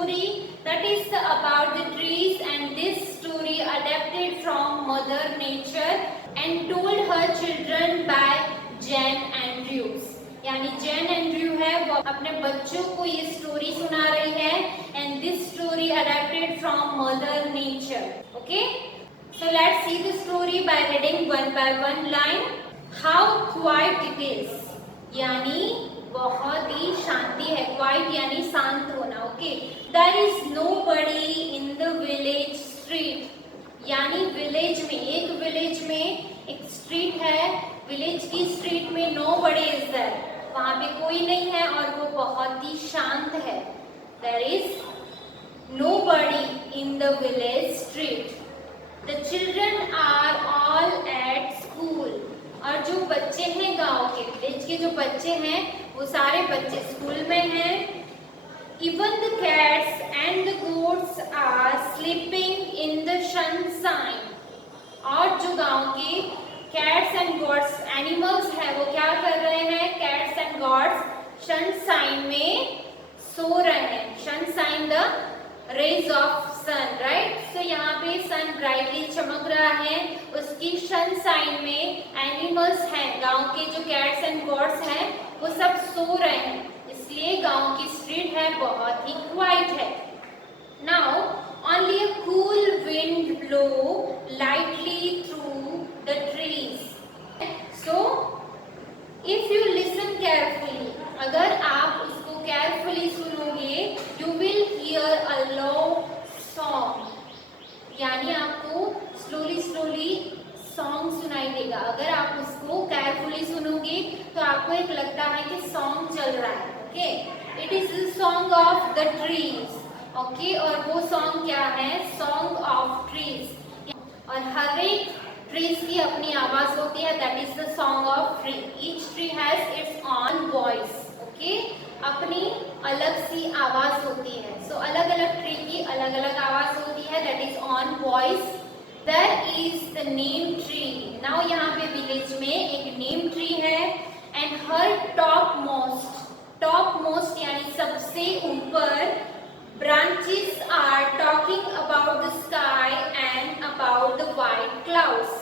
story that is about the trees, and this story adapted from Mother Nature and told her children by Jane Andrews. यानी जेन Andrew है वो अपने बच्चों को ये स्टोरी सुना रही है and this story adapted from mother nature. Okay, so let's see the story by reading one by one line. How quiet it is, यानी बहुत ही शांति है. क्वाइट यानी शांत होना. Okay, there is nobody in the village street, यानी village में, एक विलेज में एक स्ट्रीट है, विलेज की स्ट्रीट में नोबडी इज देयर, वहां पे कोई नहीं है और वो बहुत ही शांत है. There is nobody in the village street. The children are all at school, और जो बच्चे हैं गांव के, विलेज के जो बच्चे हैं वो सारे बच्चे स्कूल में हैं. Even the cats and the goats are sleeping in the sunshine. और जो गांव के cats and goats animals है वो क्या कर रहे हैं? cats and goats sunshine में सो रहे हैं. sunshine the rays of sun, right? So यहाँ पे sun brightly चमक रहा है, उसकी sunshine में animals हैं, गांव के जो cats and goats हैं वो सब सो रहे हैं, इसलिए गांव की स्ट्रीट है बहुत ही क्वाइट है. Now only a cool wind blow lightly through the trees. So if you listen carefully, अगर आप उसको केयरफुली सुनोगे, you will hear a low song, यानी आपको स्लोली स्लोली सॉन्ग सुनाई देगा. अगर आप उसको केयरफुली सुनोगे तो आपको एक लगता है कि सॉन्ग चल रहा है. Okay, it is the song of the trees. Okay, और वो सॉन्ग क्या है? Song of trees. और हर एक ट्रीज की अपनी आवाज होती है, that is the song of tree. Each tree has its on voice. Okay, अपनी अलग सी आवाज होती है. सो अलग अलग ट्री की अलग अलग आवाज होती है, that is on voice. There is the neem tree. Now यहाँ पे विलेज में एक नीम ट्री है and her topmost यानी सबसे ऊपर branches are talking about the sky and about the white clouds.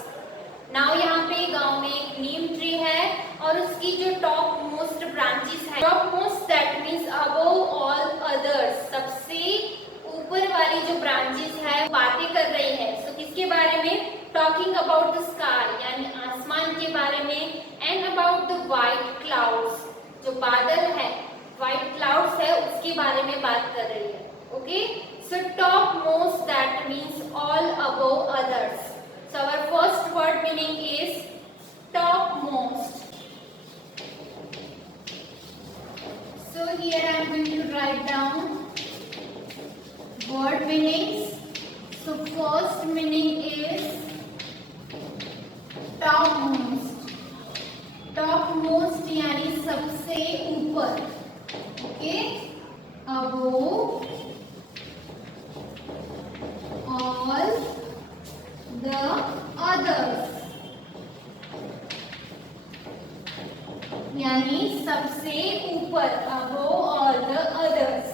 Now यहाँ पे गांव में एक नीम ट्री है और उसकी जो topmost branches है, topmost that means above all others, सबसे ऊपर वाली जो ब्रांचेस है बातें कर रही है. सो किसके बारे में? टॉकिंग अबाउट द स्काई, यानी आसमान के बारे में, and about the white clouds, जो बादल है, वाइट क्लाउड्स है, उसके बारे में बात कर रही है. Okay, so top most that means all above others. So our first word meaning is top most. So here I am going to write down word meanings. So first meaning is topmost. Topmost यानी सबसे ऊपर. Okay, above all the others, यानी सबसे ऊपर, above all the others.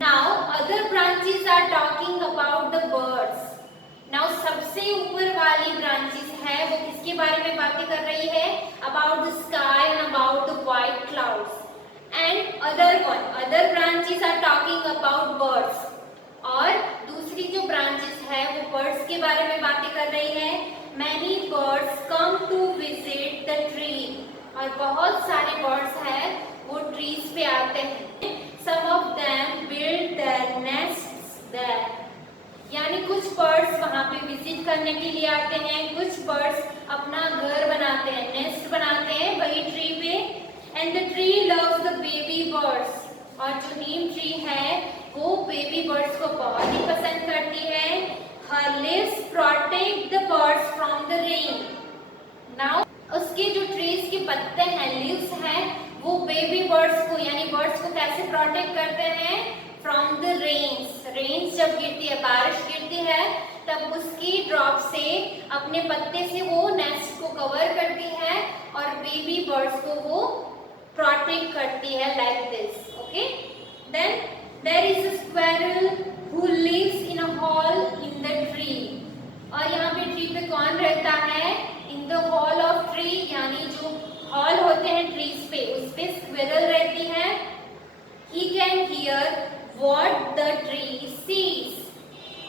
Now other branches are talking about the birds. Now सबसे ऊपर वाली branches है वो किसके बारे में बातें कर रही है? About the sky and about the white clouds. And other branches are talking about birds. और दूसरी जो branches है वो birds के बारे में बातें कर रही है. Many birds come to visit the tree. और बहुत सारे birds हैं वो trees पे आते हैं. Some of them build their nests there. यानी कुछ बर्ड्स वहाँ पे विजिट करने के लिए आते हैं, कुछ बर्ड्स अपना घर बनाते हैं, नेस्ट बनाते हैं वही ट्री पे. And the tree loves the baby birds. और जो नीम ट्री है वो बेबी बर्ड्स को बहुत ही पसंद करती है. Her leaves protect the birds from the rain. Now उसके जो ट्रीज के पत्ते हैं, लीव्स हैं, वो बेबी बर्ड्स को यानी बर्ड्स को कैसे प्रोटेक्ट करते हैं? From the rains. रेन्स जब गिरती है, बारिश गिरती है, तब उसकी ड्रॉप से अपने पत्ते से वो नेस्ट को कवर करती है और बेबी बर्ड्स को वो प्रोटेक्ट करती है, like this. Okay, then There is a squirrel who lives in a hole in the tree. और यहाँ पे ट्री पे कौन रहता है? In the hole of tree, यानी जो हॉल होते हैं ट्रीज पे, उस पे स्क्विरल रहती है. He can hear what the tree says.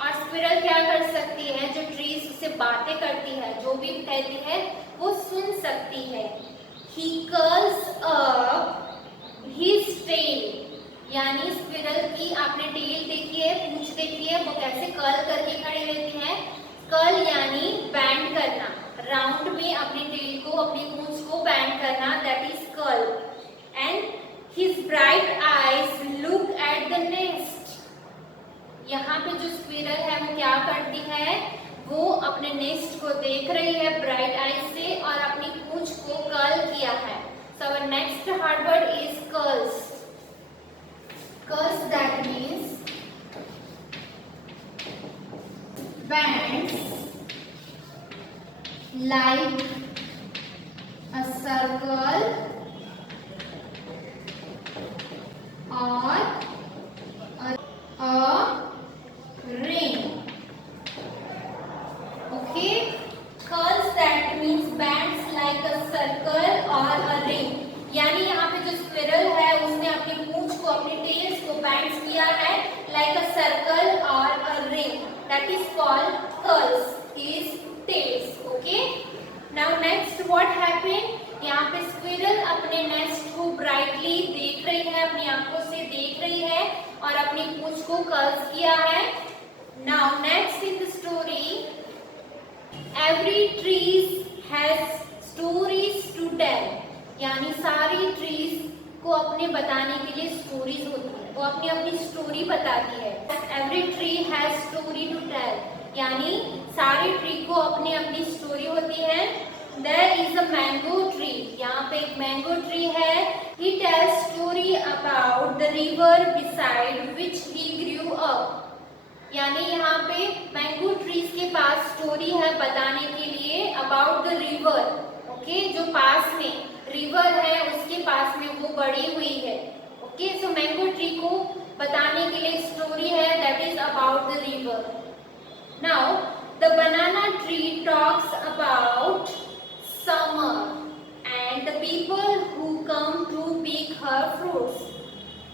और स्क्विरल क्या कर सकती है? जो ट्रीज उससे बातें करती है, जो भी कहती है वो सुन सकती है. He curls up his tail. यानी स्क्विरल की आपने टेल देखी है, पूंछ देखी है, वो कैसे कर्ल करके खड़ी रहती है. कर्ल यानी बैंड करना, राउंड में अपनी टेल को, अपनी पूंछ को बैंड करना, that is curl. And his bright eyes look at the nest. यहाँ पे जो स्क्विरल है वो क्या करती है? वो अपने नेस्ट को देख रही है ब्राइट आईज से और अपनी पूंछ को कर्ल किया है. So our next hard word is curls. Curls, that means bands like a circle or a ring. Okay, curls, that means bands like a circle or a ring. यानी यहाँ पे जो स्क्विरल है उसने अपनी पूंछ को, अपनी टेल्स को बैंड्स किया है लाइक अ सर्कल और a ring. That is called curls his tails. Okay, now next what happened? यहाँ पे स्क्विरल अपने नेस्ट को ब्राइटली देख रही है, अपनी आंखों से देख रही है और अपनी पूंछ को कर्ल्स किया है. Now next in the story, every trees has stories to tell. यानी सारी ट्रीज को अपने बताने के लिए स्टोरीज होती है, वो अपनी अपनी स्टोरी बताती है. Every tree has story to tell, यानी सारी ट्री को अपनी अपनी स्टोरी होती है. There is a mango tree. यहाँ पे एक मैंगो ट्री है. He tells story about the river beside which he grew up. यानी यहाँ पे मैंगो ट्रीज के पास स्टोरी है बताने के लिए अबाउट द रिवर. ओके, जो पास में रिवर है उसके पास में वो बड़ी हुई है. ओके, सो मैंगो ट्री को बताने के लिए स्टोरी है, that is about the river. Now the banana tree talks about summer and the people who come to pick her fruits.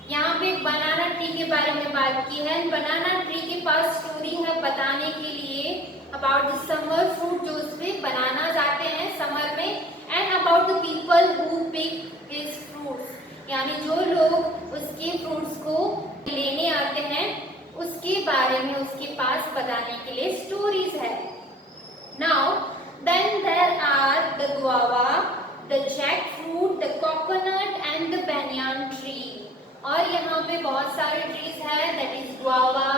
यहाँ पे एक बनाना ट्री के बारे में बात की है. बनाना ट्री के पास स्टोरी है बताने के लिए अबाउट द समर फ्रूट, जो उसपे बनाना जाते हैं समर में, and about the people who pick his fruits. यानी जो लोग उसके फ्रूट्स को लेने आते हैं उसके बारे में उसके पास बताने के लिए स्टोरीज है. Now then there are the guava, the jackfruit, the coconut and the banyan tree. और यहाँ पे बहुत सारे ट्रीज है, that is guava,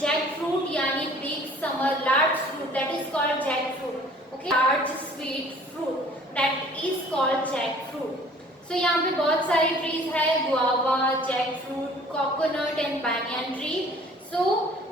jackfruit यानी big summer large fruit, that is called jackfruit. Okay, large sweet fruit, that is called jackfruit. So यहाँ पे बहुत सारी ट्रीज है, guava, jackfruit, coconut and banyan tree. So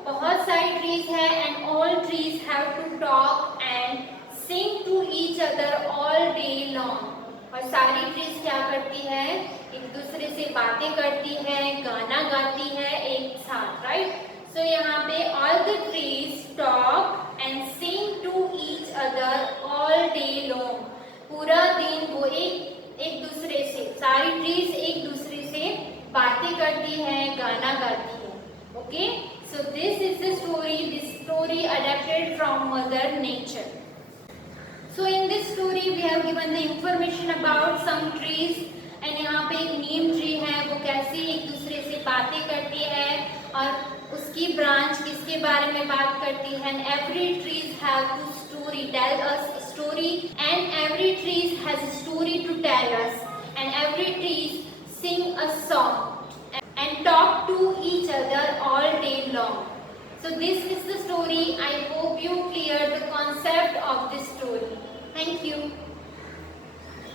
बहुत सारी trees है and all trees have to talk and sing to each other all day long. और सारी ट्रीज क्या करती है? एक दूसरे से बातें करती है, गाना गाती है एक साथ, राइट? सो यहाँ पे all the trees talk and sing to each other all day long. पूरा दिन वो एक दूसरे से, सारी ट्रीज एक दूसरे से बातें करती है, गाना गाती है. Okay, so this is the story. This story adapted from mother nature. So in this story we have given the information about some trees and यहाँ पे एक नीम ट्री है, वो कैसे एक दूसरे से बातें करती है और उसकी ब्रांच किसके बारे में बात करती है. And every trees have to story, tell us a story, and every trees has a story to tell us, and every trees sing a song and talk to each other all day long. So this is the story. I hope you cleared the concept of this